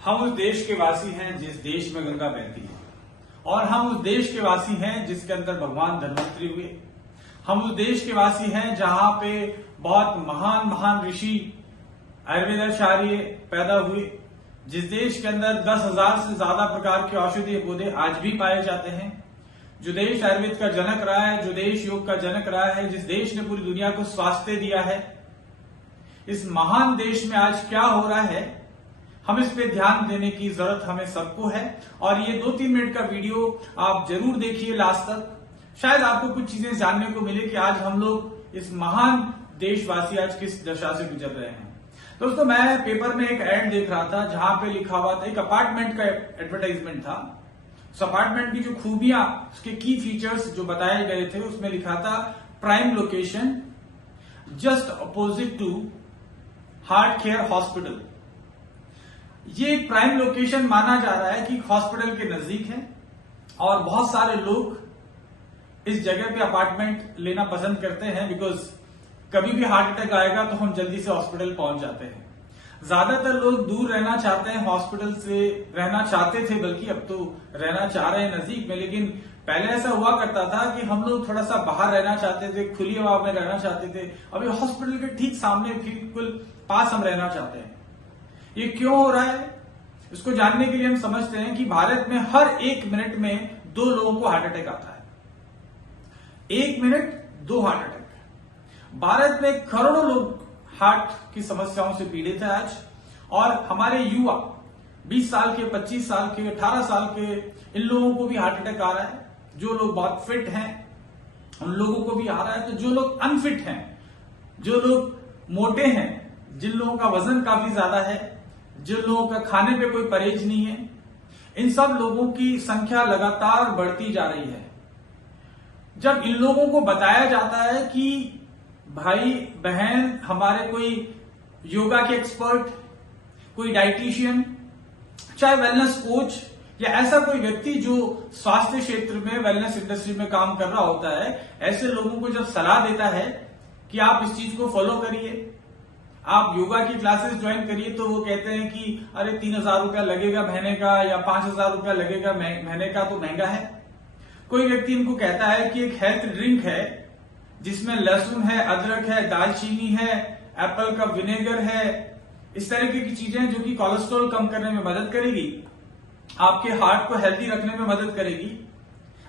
हम उस देश के वासी हैं जिस देश में गंगा बहती है, और हम उस देश के वासी हैं जिसके अंदर भगवान धन्वंतरी हुए। हम उस देश के वासी हैं जहां पे बहुत महान महान ऋषि आयुर्वेदाचार्य पैदा हुए, जिस देश के अंदर 10,000 से ज्यादा प्रकार के औषधीय पौधे आज भी पाए जाते हैं, जो देश आयुर्वेद का जनक रहा है, जो देश योग का जनक रहा है, जिस देश ने पूरी दुनिया को स्वास्थ्य दिया है। इस महान देश में आज क्या हो रहा है, हम इस पे ध्यान देने की जरूरत हमें सबको है। और ये 2-3 मिनट का वीडियो आप जरूर देखिए लास्ट तक, शायद आपको कुछ चीजें जानने को मिले कि आज हम लोग इस महान देशवासी आज किस दशा से गुजर रहे हैं। दोस्तों, मैं पेपर में एक एड देख रहा था जहां पे लिखा हुआ था, एक अपार्टमेंट का एडवर्टाइजमेंट था। उस अपार्टमेंट की जो खूबियां, उसके की फीचर्स जो बताए गए थे, उसमें लिखा था prime location just opposite to heart care hospital. ये एक प्राइम लोकेशन माना जा रहा है कि हॉस्पिटल के नजदीक है, और बहुत सारे लोग इस जगह पे अपार्टमेंट लेना पसंद करते हैं, बिकॉज कभी भी हार्ट अटैक आएगा तो हम जल्दी से हॉस्पिटल पहुंच जाते हैं। ज्यादातर लोग दूर रहना चाहते हैं, हॉस्पिटल से रहना चाहते थे, बल्कि अब तो रहना चाह रहे हैं नजदीक में। लेकिन पहले ऐसा हुआ करता था कि हम लोग थोड़ा सा बाहर रहना चाहते थे, खुली हवा में रहना चाहते थे। अभी हॉस्पिटल के ठीक सामने बिल्कुल पास हम रहना चाहते हैं। ये क्यों हो रहा है, इसको जानने के लिए हम समझते हैं कि भारत में हर 1 मिनट में 2 लोगों को हार्ट अटैक आता है। 1 मिनट 2 हार्ट अटैक। भारत में करोड़ों लोग हार्ट की समस्याओं से पीड़ित है आज, और हमारे युवा 20 साल के, 25 साल के, 18 साल के, इन लोगों को भी हार्ट अटैक आ रहा है। जो लोग बहुत फिट हैं उन लोगों को भी आ रहा है। तो जो लोग अनफिट हैं, जो लोग मोटे हैं, जिन लोगों का वजन काफी ज्यादा है, जिन लोगों का खाने पे कोई परहेज नहीं है, इन सब लोगों की संख्या लगातार बढ़ती जा रही है। जब इन लोगों को बताया जाता है कि भाई बहन, हमारे कोई योगा के एक्सपर्ट, कोई डाइटिशियन, चाहे वेलनेस कोच या ऐसा कोई व्यक्ति जो स्वास्थ्य क्षेत्र में, वेलनेस इंडस्ट्री में काम कर रहा होता है, ऐसे लोगों को जब सलाह देता है कि आप इस चीज को फॉलो करिए, आप योगा की क्लासेस ज्वाइन करिए, तो वो कहते हैं कि अरे 3,000 रुपया लगेगा महीने का, या 5,000 रुपया लगेगा महीने का, तो महंगा है। कोई व्यक्ति इनको कहता है कि एक हेल्थ ड्रिंक है जिसमें लहसुन है, अदरक है, दालचीनी है, एप्पल का विनेगर है, इस तरीके की चीजें जो कि कोलेस्ट्रॉल कम करने में मदद करेगी, आपके हार्ट को हेल्दी रखने में मदद करेगी,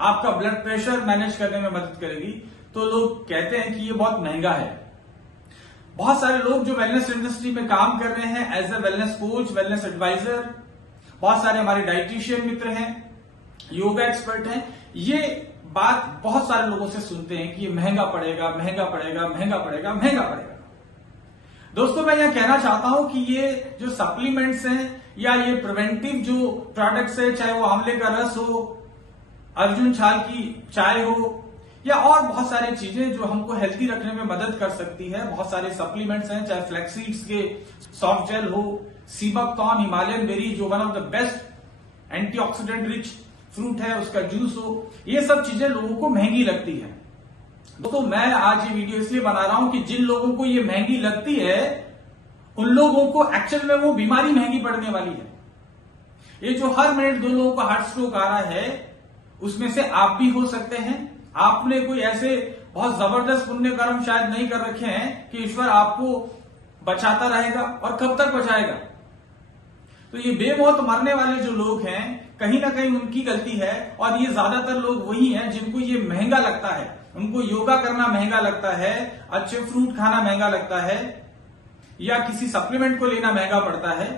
आपका ब्लड प्रेशर मैनेज करने में मदद करेगी, तो लोग कहते हैं कि ये बहुत महंगा है। बहुत सारे लोग जो वेलनेस इंडस्ट्री में काम कर रहे हैं as a wellness coach, wellness advisor, बहुत सारे हमारे डाइटिशियन मित्र हैं, योगा एक्सपर्ट हैं, ये बात बहुत सारे लोगों से सुनते हैं कि ये महंगा पड़ेगा, महंगा पड़ेगा, महंगा पड़ेगा, महंगा पड़ेगा। दोस्तों, मैं यह कहना चाहता हूं कि ये जो सप्लीमेंट्स हैं या ये प्रिवेंटिव जो प्रोडक्ट्स है, चाहे वो आंवले का रस हो, अर्जुन छाल की चाय हो, या और बहुत सारी चीजें जो हमको हेल्थी रखने में मदद कर सकती है, बहुत सारे सप्लीमेंट्स हैं, चाहे फ्लैक्सीड्स के सॉफ्ट जेल हो, सीबकथॉर्न हिमालयन बेरी जो one of the best antioxidant rich fruit है, उसका जूस हो, ये सब चीजें लोगों को महंगी लगती है। तो मैं आज ये वीडियो इसलिए बना रहा हूं कि जिन लोगों को ये महंगी लगती है, उन लोगों को एक्चुअल में वो बीमारी महंगी पड़ने वाली है। ये जो हर मिनट 2 लोगों का हार्ट स्ट्रोक आ रहा है, उसमें से आप भी हो सकते हैं। आपने कोई ऐसे बहुत जबरदस्त पुण्य कर्म शायद नहीं कर रखे हैं कि ईश्वर आपको बचाता रहेगा, और कब तक बचाएगा। तो ये बेमौत मरने वाले जो लोग हैं, कहीं ना कहीं उनकी गलती है, और ये ज्यादातर लोग वही हैं जिनको ये महंगा लगता है। उनको योगा करना महंगा लगता है, अच्छे फ्रूट खाना महंगा लगता है, या किसी सप्लीमेंट को लेना महंगा पड़ता है।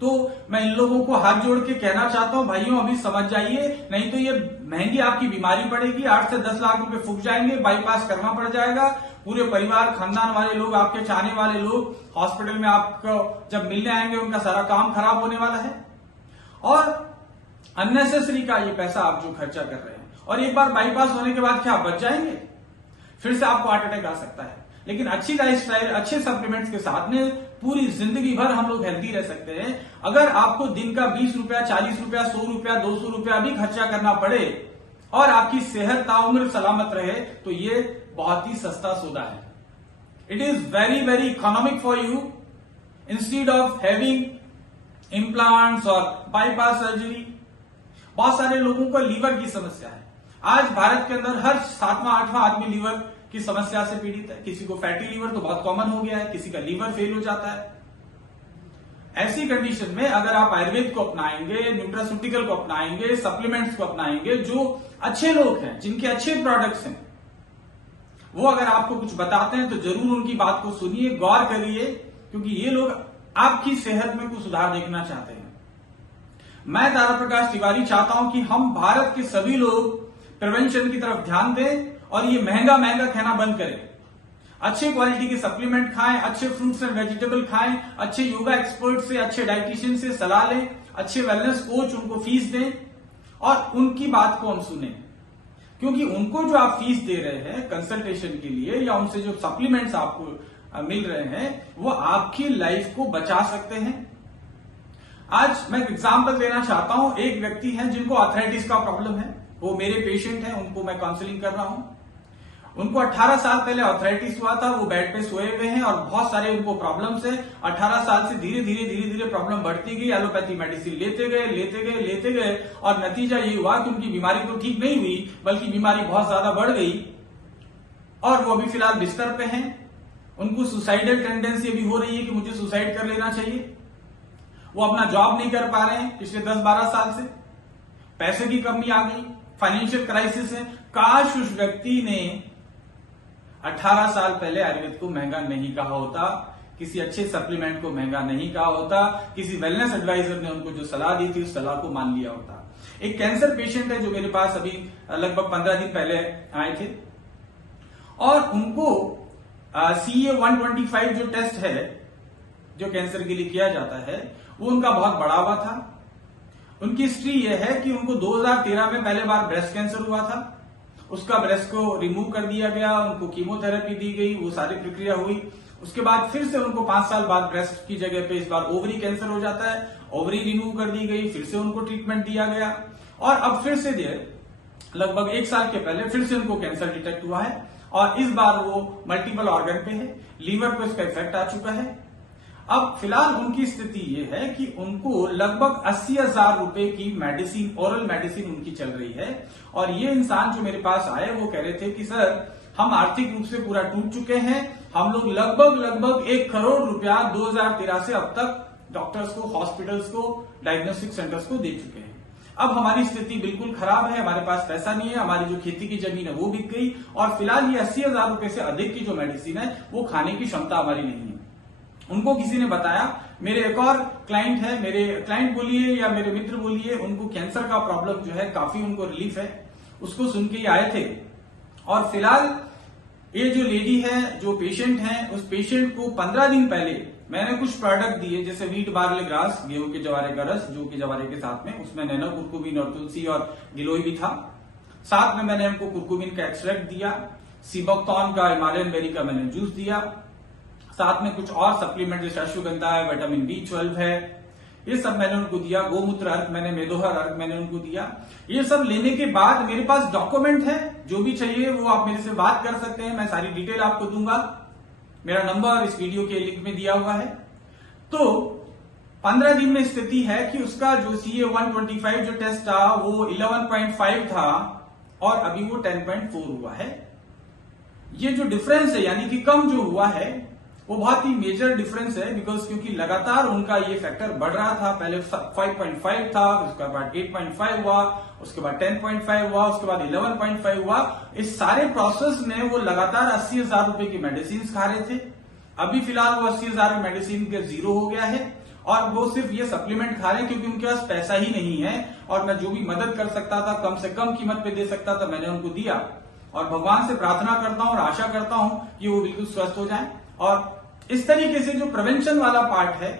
तो मैं इन लोगों को हाथ जोड़ के कहना चाहता हूं, भाइयों अभी समझ जाइए, नहीं तो ये महंगी आपकी बीमारी पड़ेगी। 8 से 10 लाख रुपए फूक जाएंगे, बाईपास करना पड़ जाएगा, पूरे परिवार, खानदान वाले लोग, आपके चाहने वाले लोग हॉस्पिटल में आपको जब मिलने आएंगे, उनका सारा काम खराब होने वाला है। और अननेसेसरी का ये पैसा आप जो खर्चा कर रहे हैं, और एक बार बाईपास होने के बाद क्या आप बच जाएंगे? फिर से आपको हार्ट अटैक आ सकता है। लेकिन अच्छी लाइफस्टाइल, अच्छे सप्लीमेंट्स के साथ में पूरी जिंदगी भर हम लोग हेल्दी रह सकते हैं। अगर आपको दिन का 20 रुपया, 40 रुपया, 100 रुपया, 200 रुपया भी खर्चा करना पड़े, और आपकी सेहत ताउम्र सलामत रहे, तो ये बहुत ही सस्ता सौदा है। It is very very economic for you, instead of having implants और बाईपास सर्जरी। बहुत सारे लोगों को लीवर की समस्या है। आज भारत के अंदर हर 7वां 8वां आदमी लीवर की समस्या से पीड़ित है। किसी को फैटी लीवर तो बहुत कॉमन हो गया है, किसी का लीवर फेल हो जाता है। ऐसी कंडीशन में अगर आप आयुर्वेद को अपनाएंगे, न्यूट्रास्यूटिकल को अपनाएंगे, सप्लीमेंट्स को अपनाएंगे, जो अच्छे लोग हैं, जिनके अच्छे प्रोडक्ट्स हैं, वो अगर आपको कुछ बताते हैं तो जरूर उनकी बात को सुनिए, गौर करिए, क्योंकि ये लोग आपकी सेहत में कुछ सुधार देखना चाहते हैं। मैं तारा प्रकाश तिवारी चाहता हूं कि हम भारत के सभी लोग प्रिवेंशन की तरफ ध्यान दें और ये महंगा महंगा खाना बंद करें। अच्छे क्वालिटी के सप्लीमेंट खाएं, अच्छे फ्रूट्स एंड वेजिटेबल खाएं, अच्छे योगा एक्सपर्ट से, अच्छे डाइटिशियन से सलाह लें, अच्छे वेलनेस कोच उनको फीस दें और उनकी बात को हम सुने, क्योंकि उनको जो आप फीस दे रहे हैं कंसल्टेशन के लिए या उनसे जो सप्लीमेंट्स आपको मिल रहे हैं वो आपकी लाइफ को बचा सकते हैं। आज मैं एग्जांपल देना चाहता हूं। एक व्यक्ति है जिनको आर्थराइटिस का प्रॉब्लम है, वो मेरे पेशेंट हैं, उनको मैं काउंसलिंग कर रहा हूं। उनको 18 साल पहले आर्थराइटिस हुआ था, वो बेड पे सोए हुए हैं और बहुत सारे उनको प्रॉब्लम्स है। 18 साल से धीरे धीरे प्रॉब्लम बढ़ती गई, एलोपैथी मेडिसिन लेते गए और नतीजा ये हुआ कि उनकी बीमारी तो ठीक नहीं हुई बल्कि बीमारी बहुत ज्यादा बढ़ गई और वो अभी फिलहाल बिस्तर पे हैं। उनको सुसाइडल टेंडेंसी अभी हो रही है कि मुझे सुसाइड कर लेना चाहिए। वो अपना जॉब नहीं कर पा रहे हैं पिछले 10-12 साल से, पैसे की कमी आ गई, फाइनेंशियल क्राइसिस है। काश उस व्यक्ति ने 18 साल पहले आयुर्वेद को महंगा नहीं कहा होता, किसी अच्छे सप्लीमेंट को महंगा नहीं कहा होता, किसी वेलनेस एडवाइजर ने उनको जो सलाह दी थी उस सलाह को मान लिया होता। एक कैंसर पेशेंट है जो मेरे पास अभी लगभग 15 दिन पहले आए थे और उनको CA 125 जो टेस्ट है जो कैंसर के लिए किया जाता है वो उनका बहुत बड़ा हुआ था। उनकी हिस्ट्री यह है कि उनको 2013 में पहले बार ब्रेस्ट कैंसर हुआ था, उसका ब्रेस्ट को रिमूव कर दिया गया, उनको कीमोथेरेपी दी गई, वो सारी प्रक्रिया हुई। उसके बाद फिर से उनको 5 साल बाद ब्रेस्ट की जगह पे इस बार ओवरी कैंसर हो जाता है, ओवरी रिमूव कर दी गई, फिर से उनको ट्रीटमेंट दिया गया और अब फिर से लगभग 1 साल के पहले फिर से उनको कैंसर डिटेक्ट हुआ है और इस बार वो मल्टीपल ऑर्गन पे है, लीवर पे उसका इफेक्ट आ चुका है। अब फिलहाल उनकी स्थिति ये है कि उनको लगभग 80,000 रुपए की मेडिसिन, ओरल मेडिसिन उनकी चल रही है और ये इंसान जो मेरे पास आए वो कह रहे थे कि सर हम आर्थिक रूप से पूरा टूट चुके हैं, हम लोग लगभग 1 करोड़ रुपया 2013 से अब तक डॉक्टर्स को, हॉस्पिटल्स को, डायग्नोस्टिक सेंटर्स को दे चुके हैं। अब हमारी स्थिति बिल्कुल खराब है, हमारे पास पैसा नहीं है, हमारी जो खेती की जमीन है वो बिक गई और फिलहाल ये 80,000 रुपए से अधिक की जो मेडिसिन है वो खाने की क्षमता हमारी नहीं है। उनको किसी ने बताया, मेरे एक और क्लाइंट है, मेरे क्लाइंट बोलिए या मेरे मित्र बोलिए, उनको कैंसर का प्रॉब्लम जो है काफी उनको रिलीफ है, उसको सुन के आए थे और फिलहाल ये जो लेडी है, जो पेशेंट है, उस पेशेंट को 15 दिन पहले मैंने कुछ प्रोडक्ट दिए जैसे व्हीट बार्ले ग्रास, गेहूं के जवारे का रस, जो के जवारे के साथ में उसमें नैनो कुरकुमिन और तुलसी और गिलोय भी था। साथ में मैंने उनको कुरकुमिन का एक्सट्रैक्ट दिया, सीबोक्टॉन का, हिमालयन बेरी का मैंने जूस दिया, साथ में कुछ और सप्लीमेंट जैसे अश्वगंधा है, विटामिन B12 है, ये सब मैंने उनको दिया। गोमूत्र अर्क मैंने, मेदोहर अर्क मैंने उनको दिया। ये सब लेने के बाद मेरे पास डॉक्यूमेंट है, जो भी चाहिए वो आप मेरे से बात कर सकते हैं, मैं सारी डिटेल आपको दूंगा। मेरा नंबर इस वीडियो के लिंक में दिया हुआ है। तो 15 दिन में स्थिति है कि उसका जो CA 125 जो टेस्ट था वो 11.5 था और अभी वो 10.4 हुआ है। ये जो डिफरेंस है यानी कि कम जो हुआ है वो बहुत ही मेजर डिफरेंस है, बिकॉज क्योंकि लगातार उनका ये फैक्टर बढ़ रहा था। पहले 5.5 था, उसके बाद 8.5 हुआ, उसके बाद 10.5 हुआ, उसके बाद 11.5 हुआ। इस सारे प्रोसेस में वो लगातार 80,000 रुपए की मेडिसिन खा रहे थे। अभी फिलहाल वो 80,000 मेडिसिन के जीरो हो गया है और वो सिर्फ ये सप्लीमेंट खा रहे हैं क्योंकि उनके पास पैसा ही नहीं है और मैं जो भी मदद कर सकता था, कम से कम कीमत पे दे सकता था, मैंने उनको दिया और भगवान से प्रार्थना करता हूं और आशा करता हूं कि वो बिल्कुल स्वस्थ हो जाए। और इस तरीके से जो प्रिवेंशन वाला पार्ट है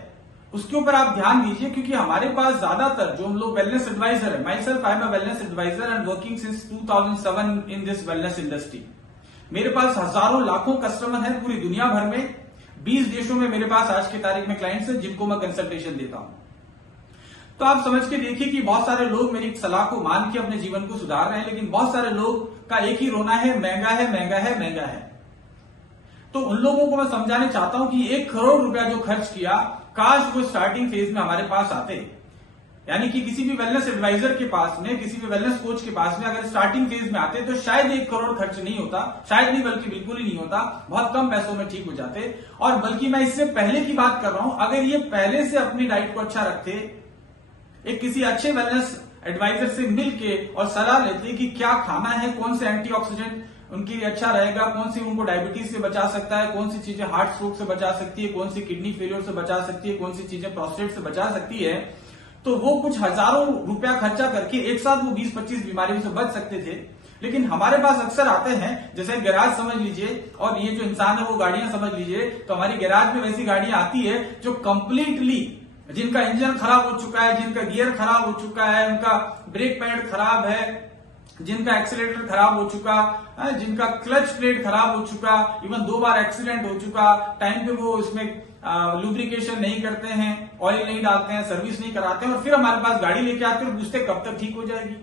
उसके ऊपर आप ध्यान दीजिए, क्योंकि हमारे पास ज्यादातर जो हम लोग वेलनेस एडवाइजर है, myself I am a wellness advisor and working since 2007 in this wellness industry. मेरे पास हजारों लाखों कस्टमर हैं पूरी दुनिया भर में, 20 देशों में मेरे पास आज की तारीख में क्लाइंट्स हैं जिनको मैं कंसल्टेशन देता हूं। तो आप समझ के देखिए कि बहुत सारे लोग मेरी सलाह को मान के अपने जीवन को सुधार रहे हैं, लेकिन बहुत सारे लोग का एक ही रोना है, महंगा है, महंगा है, महंगा है। तो उन लोगों को मैं समझाने चाहता हूं कि 1 करोड़ रुपया जो खर्च किया, काश वो स्टार्टिंग फेज में हमारे पास आते। यानी कि किसी भी वेलनेस एडवाइजर के पास में, किसी भी वेलनेस कोच के पास में अगर स्टार्टिंग फेज में आते तो शायद 1 करोड़ खर्च नहीं होता, शायद नहीं बल्कि बिल्कुल ही नहीं होता, बहुत कम पैसों में ठीक हो जाते। और बल्कि मैं इससे पहले की बात कर रहा हूं, अगर ये पहले से अपनी डाइट को अच्छा रखते, एक किसी अच्छे वेलनेस एडवाइजर से मिलके और सलाह लेते कि क्या खाना है, कौन से एंटीऑक्सीडेंट उनके लिए अच्छा रहेगा, कौन सी उनको डायबिटीज से बचा सकता है, कौन सी चीजें हार्ट स्ट्रोक से बचा सकती है, कौन सी किडनी फेलियर से बचा सकती है, कौन सी चीजें प्रोस्टेट से बचा सकती है, तो वो कुछ हजारों रुपया खर्चा करके एक साथ वो 20-25 बीमारियों से बच सकते थे। लेकिन हमारे पास अक्सर आते हैं, जैसे गैराज समझ लीजिए और ये जो इंसान है वो गाड़ियां समझ लीजिए, तो हमारी गैराज में वैसी गाड़ियां आती है जो कंप्लीटली, जिनका इंजन खराब हो चुका है, जिनका गियर खराब हो चुका है, उनका ब्रेक पैड खराब है, जिनका एक्सीलेटर खराब हो चुका है, जिनका क्लच प्लेट खराब हो चुका, इवन 2 बार एक्सीडेंट हो चुका, टाइम पे वो इसमें लुब्रिकेशन नहीं करते हैं, ऑयल नहीं डालते हैं, सर्विस नहीं कराते हैं, और फिर हमारे पास गाड़ी लेके आते हैं और पूछते कब तक ठीक हो जाएगी।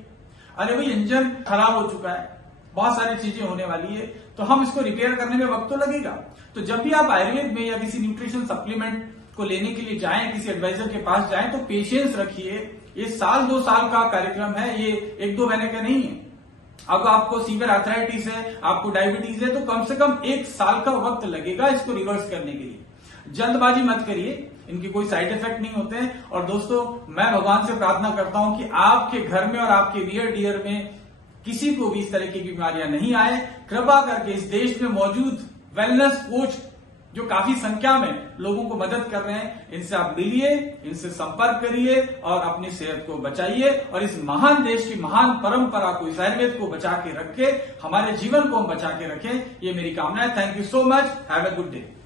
अरे भाई इंजन खराब हो चुका है, बहुत सारी चीजें होने वाली है, तो हम इसको रिपेयर करने में वक्त तो लगेगा। तो जब भी आप आयुर्वेद में या किसी न्यूट्रिशन सप्लीमेंट को लेने के लिए जाएं, किसी एडवाइजर के पास जाएं, तो पेशेंस रखिए। ये 1-2 साल का कार्यक्रम है, ये 1-2 महीने का नहीं है। अब आपको सीवियर आर्थराइटिस है, आपको डायबिटीज है, तो कम से कम 1 साल का वक्त लगेगा इसको रिवर्स करने के लिए। जल्दबाजी मत करिए, इनके कोई साइड इफेक्ट नहीं होते हैं। और दोस्तों, मैं भगवान से प्रार्थना करता हूं कि आपके घर में और आपके नियर डियर में किसी को भी इस तरह की बीमारियां नहीं आए। कृपा करके इस देश में मौजूद वेलनेस कोच जो काफी संख्या में लोगों को मदद कर रहे हैं, इनसे आप मिलिए, इनसे संपर्क करिए और अपनी सेहत को बचाइए और इस महान देश की महान परंपरा को, इस आयुर्वेद को बचा के रखे, हमारे जीवन को हम बचा के रखें, ये मेरी कामना है। Thank you so much, have a good day.